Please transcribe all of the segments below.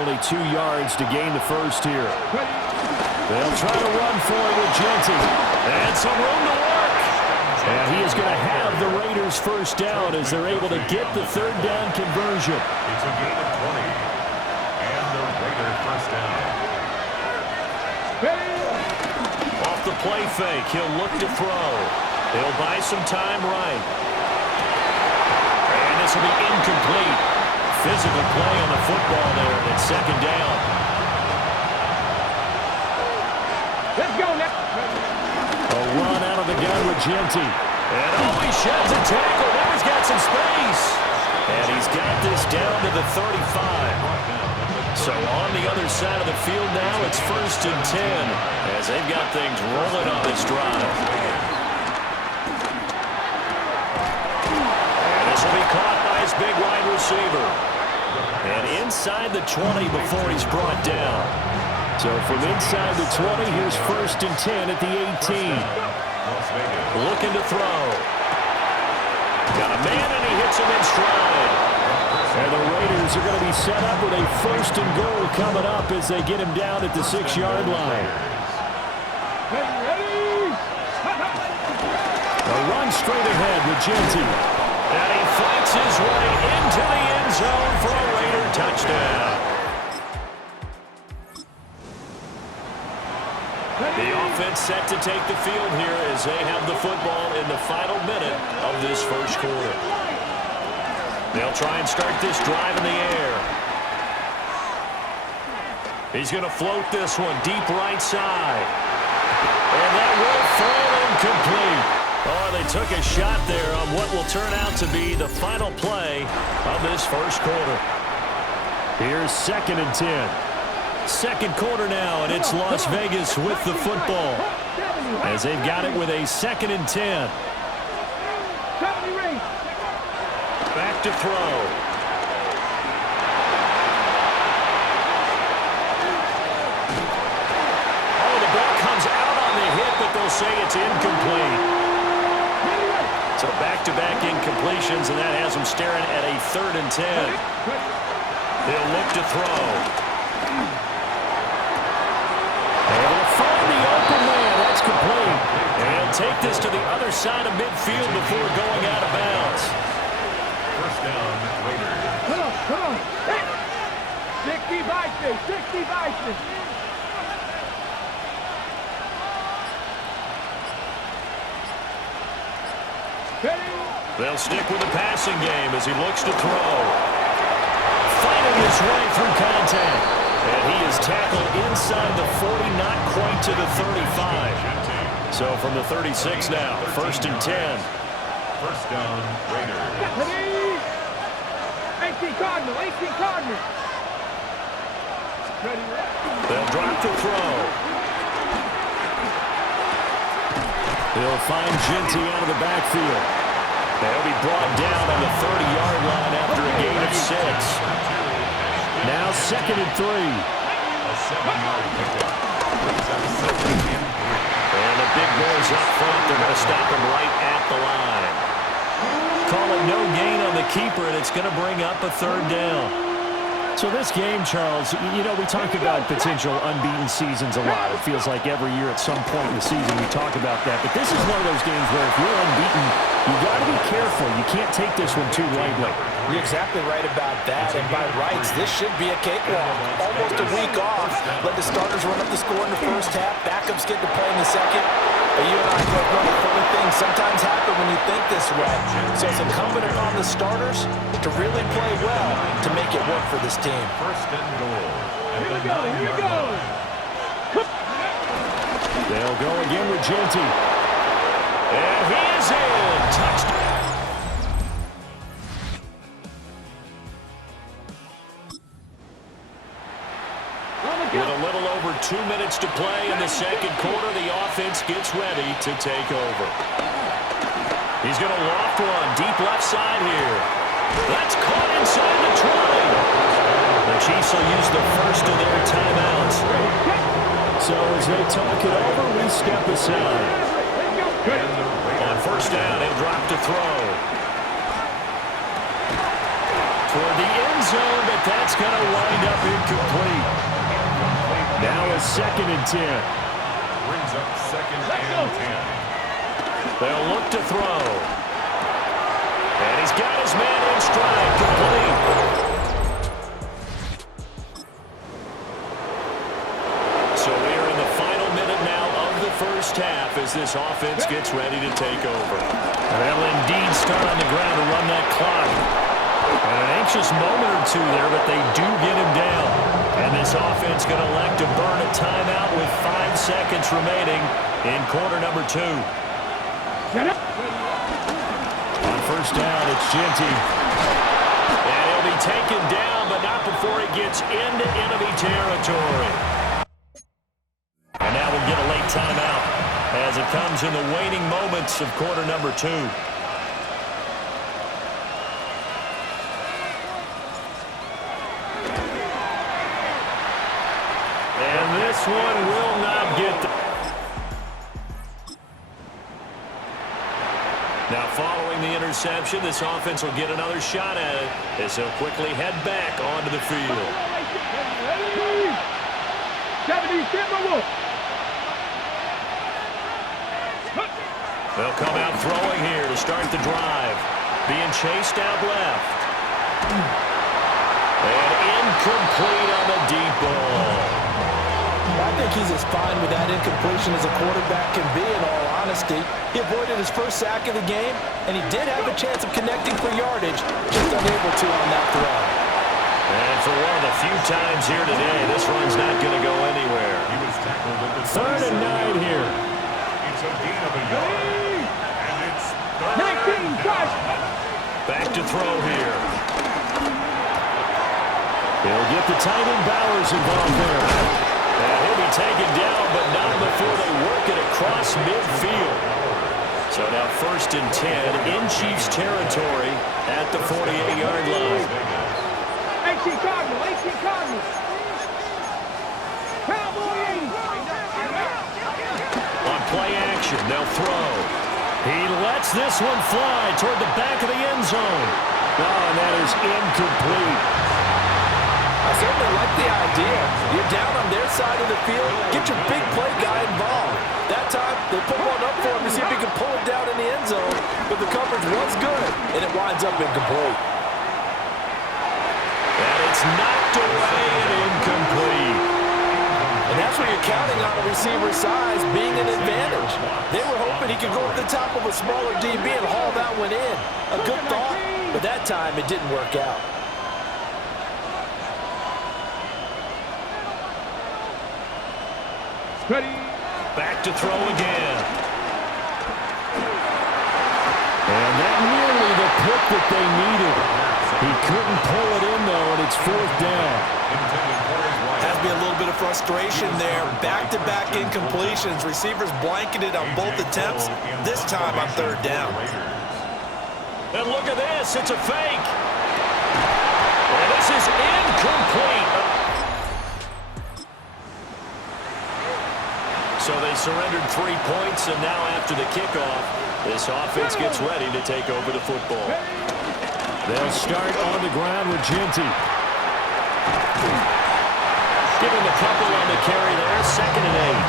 only 2 yards to gain the first here. They'll try to run for it with Genty. And some room to work. And he is going to have the Raiders first down as they're able to get the third down conversion. It's a gain of 20. And the Raiders first down. Off the play fake, he'll look to throw. He'll buy some time right. And this will be incomplete. Physical play on the football there, and it's second down. Let's go now. A run out of the gun with Genty. And he sheds a tackle. Now he's got some space. And he's got this down to the 35. So on the other side of the field now, it's 1st and 10 as they've got things rolling on this drive. And this will be caught by his big wide receiver. And inside the 20 before he's brought down. So from inside the 20, here's 1st and 10 at the 18. Looking to throw. Got a man, and he hits him in stride. And the Raiders are going to be set up with a 1st and goal coming up as they get him down at the 6-yard line. A run straight ahead with Genty. And he fights his way into the end zone for a Raider touchdown. The offense set to take the field here as they have the football in the final minute of this first quarter. They'll try and start this drive in the air. He's going to float this one deep right side. And that will fall incomplete. Oh, they took a shot there on what will turn out to be the final play of this first quarter. Here's 2nd and 10. Second quarter now, and it's Las Vegas with the football as they've got it with a 2nd and 10. Back to throw. Oh, the ball comes out on the hit, but they'll say it's incomplete. So back-to-back incompletions, and that has them staring at a 3rd and 10. They'll look to throw. Able to find the open man. That's complete. And he'll take this to the other side of midfield before going out of bounds. First down, Raiders. Come on. 60 Vikings. They'll stick with the passing game as he looks to throw. Fighting his way through contact. And he is tackled inside the 40, not quite to the 35. So from the 36 now, 1st and 10. First down, Raiders. 18 Cardinals. They'll drop to throw. He'll find Genty out of the backfield. They'll be brought down on the 30-yard line after a gain of 6. Now 2nd and 3. A 7-yard pickup. And the big boys up front, they're going to stop him right at the line. Call it no gain on the keeper, and it's going to bring up a 3rd down. So this game, Charles, you know, we talk about potential unbeaten seasons a lot. It feels like every year at some point in the season we talk about that. But this is one of those games where if you're unbeaten, you got to be careful. You can't take this one too lightly. You're exactly right about that. And by rights, this should be a cakewalk. Almost a week off. Let the starters run up the score in the first half. Backups get to play in the second. But you and I both know the funny things sometimes happen when you think this way. So it's incumbent upon the starters to really play well to make it work for this team. First and goal. Here we go. They'll go again with Genty. And he is in. Touchdown. With a little over 2 minutes to play in the second quarter, the offense gets ready to take over. He's going to loft one deep left side here. That's caught inside the 20. The Chiefs will use the first of their timeouts. So as they talk it over, we step aside. On first down, he'll drop to throw. Toward the end end zone, but that's going to wind up incomplete. Now a 2nd and 10. Brings up 2nd and 10. They'll look to throw. And he's got his man in stride, complete. So we are in the final minute now of the first half as this offense gets ready to take over. And they'll indeed start on the ground to run that clock. And an anxious moment or two there, but they do get him down. And this offense going to elect to burn a timeout with 5 seconds remaining in quarter number 2. On first down, it's Ginty. And he'll be taken down, but not before he gets into enemy territory. And now we'll get a late timeout as it comes in the waning moments of quarter number 2. And this one will not get the... Now following the interception, this offense will get another shot at it as he'll quickly head back onto the field. 70, They'll come out throwing here to start the drive. Being chased out left. And incomplete on the deep ball. I think he's as fine with that incompletion as a quarterback can be, in all honesty. He avoided his first sack of the game, and he did have a chance of connecting for yardage, just unable to on that throw. And for one of the few times here today, this run's not going to go anywhere. He was tackled at the 3rd and 9 here. It's a gain of a yard. And it's 19, Back to throw here. They'll get the tight end Bowers involved there. And he'll be taken down, but not before they work it across midfield. So now 1st and 10 in Chiefs territory at the 48-yard line. 18 Cardinal, 18 Cardinal. Cowboy 80. On play action, they'll throw. He lets this one fly toward the back of the end zone. Oh, and that is incomplete. I certainly like the idea. You're down on their side of the field. Get your big play guy involved. That time, they put one up for him to see if he can pull it down in the end zone. But the coverage was good, and it winds up incomplete. And it's knocked away and incomplete. And that's where you're counting on a receiver's size being an advantage. They were hoping he could go to the top of a smaller DB and haul that one in. A good thought, but that time it didn't work out. Ready. Back to throw again. And that nearly the pick that they needed. He couldn't pull it in, though, and it's 4th down. Has to be a little bit of frustration there. Back-to-back incompletions. Receivers blanketed on both attempts. This time on 3rd down. And look at this. It's a fake. And this is incomplete. So they surrendered 3 points, and now after the kickoff, this offense gets ready to take over the football. They'll start on the ground with Ginty. Give him a couple on the carry there, 2nd and 8.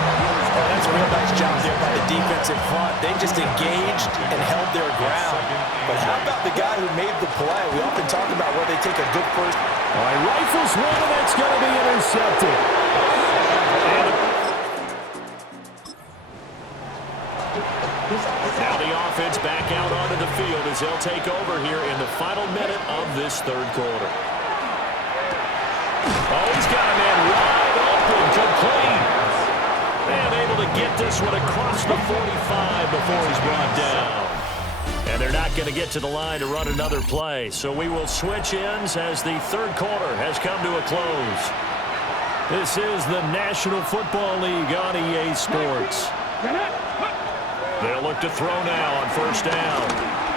Oh, that's a real nice job there by the defensive front. They just engaged and held their ground. But how about the guy who made the play? We often talk about where they take a good first. All right, rifles one, and that's going to be intercepted. Now the offense back out onto the field as they'll take over here in the final minute of this 3rd quarter. Oh, he's got a man wide open, complete. And able to get this one across the 45 before he's brought down. And they're not going to get to the line to run another play. So we will switch ends as the 3rd quarter has come to a close. This is the National Football League on EA Sports. They'll look to throw now on 1st down.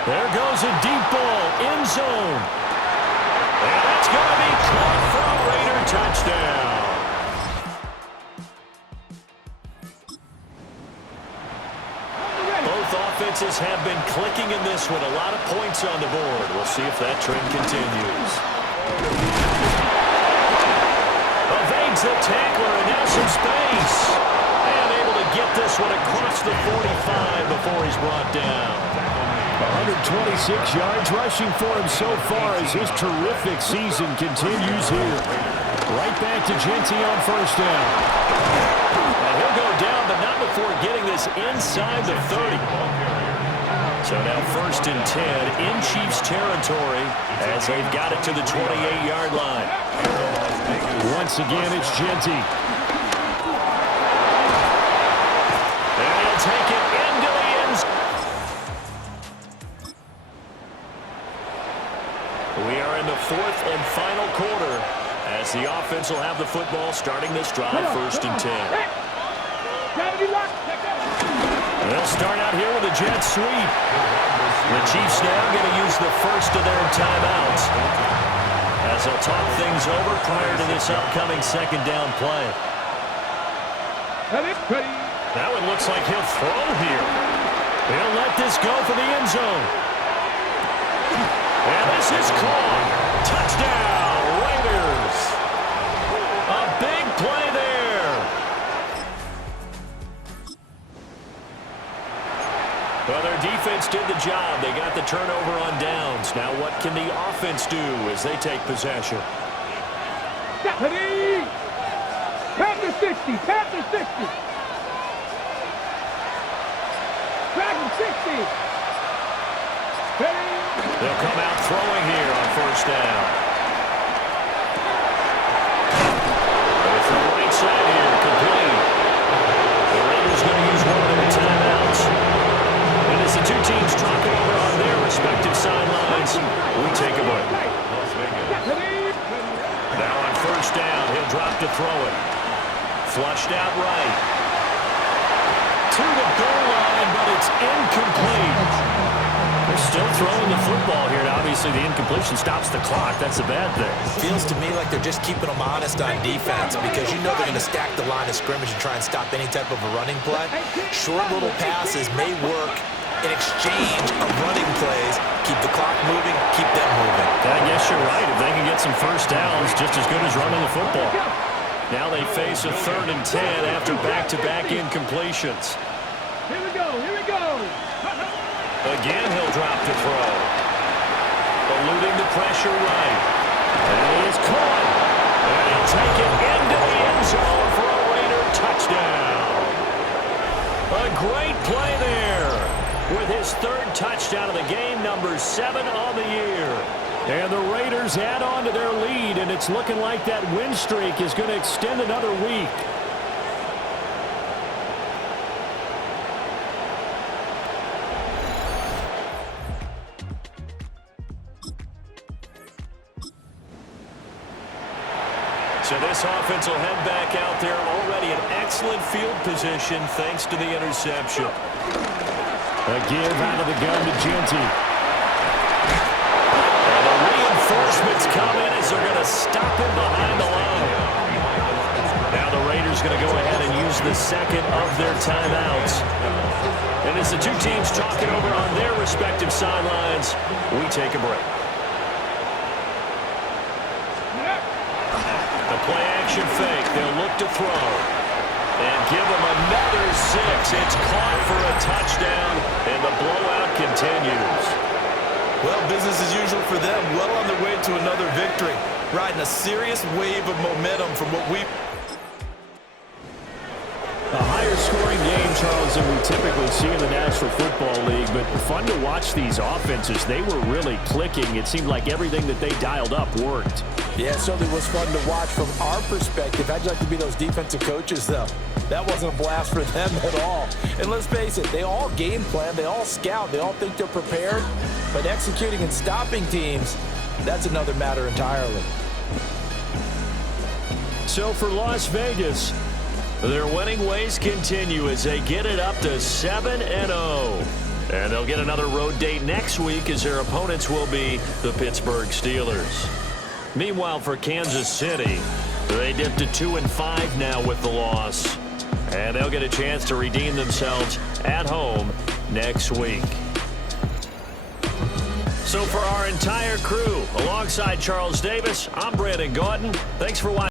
There goes a deep ball, end zone. And that's going to be caught for a Raider touchdown. Both offenses have been clicking in this one. A lot of points on the board. We'll see if that trend continues. Evades the tackler, and now some space. And able to get this one across the 45 before he's brought down. 126 yards rushing for him so far as his terrific season continues here. Right back to Genty on first down. And he'll go down, but not before getting this inside the 30. So now first and 10 in Chiefs territory as they've got it to the 28-yard line. Once again, it's Genty. And he'll take it into the end zone. We are in the fourth and final quarter as the offense will have the football starting this drive first and 10. They'll start out here with a jet sweep. The Chiefs now going to use the first of their timeouts as they'll talk things over prior to this upcoming second down play. Now it looks like he'll throw here. He'll let this go for the end zone. And this is caught. Touchdown, Raiders. A big play there. Well, their defense did the job. They got the turnover on downs. Now what can the offense do as they take possession? Panther 60, Panther 60. Dragon 60. They'll come out throwing here on first down. It's the right side here, complete. The Raiders going to use one of their timeouts. And as the two teams talk over on their respective sidelines, we take a break. Now on first down, he'll drop to throw it. Flushed out right. To the goal line, but it's incomplete. They're still throwing the football here, and obviously the incompletion stops the clock. That's a bad thing. Feels to me like they're just keeping them honest on defense because you know they're going to stack the line of scrimmage and try and stop any type of a running play. Short little passes may work in exchange of running plays. Keep the clock moving, keep them moving. I guess you're right. If they can get some first downs, just as good as running the football. Now they face a 3rd and 10 after back-to-back incompletions. Here we go, here we go. Again, he'll drop to throw. Eluding the pressure right. And he is caught. And he'll take it into the end zone for a Raider touchdown. A great play there with his 3rd touchdown of the game, number 7 on the year. And the Raiders add on to their lead, and it's looking like that win streak is going to extend another week. So this offense will head back out there already in excellent field position thanks to the interception. A give out of the gun to Genty. And the reinforcements come in as they're going to stop him behind the line. Now the Raiders going to go ahead and use the second of their timeouts. And as the two teams talking over on their respective sidelines, we take a break. Play-action fake. They'll look to throw. And give him another 6. It's caught for a touchdown, and the blowout continues. Well, business as usual for them. Well on their way to another victory. Riding a serious wave of momentum from what we... A higher-scoring game, Charles, than we typically see in the National Football League, but fun to watch these offenses. They were really clicking. It seemed like everything that they dialed up worked. Yeah, it certainly was fun to watch from our perspective. How'd you like to be those defensive coaches, though? That wasn't a blast for them at all. And let's face it, they all game plan, they all scout, they all think they're prepared, but executing and stopping teams, that's another matter entirely. So for Las Vegas, their winning ways continue as they get it up to 7-0. And they'll get another road date next week as their opponents will be the Pittsburgh Steelers. Meanwhile, for Kansas City, they dipped to 2-5 now with the loss. And they'll get a chance to redeem themselves at home next week. So for our entire crew, alongside Charles Davis, I'm Brandon Gaudin. Thanks for watching.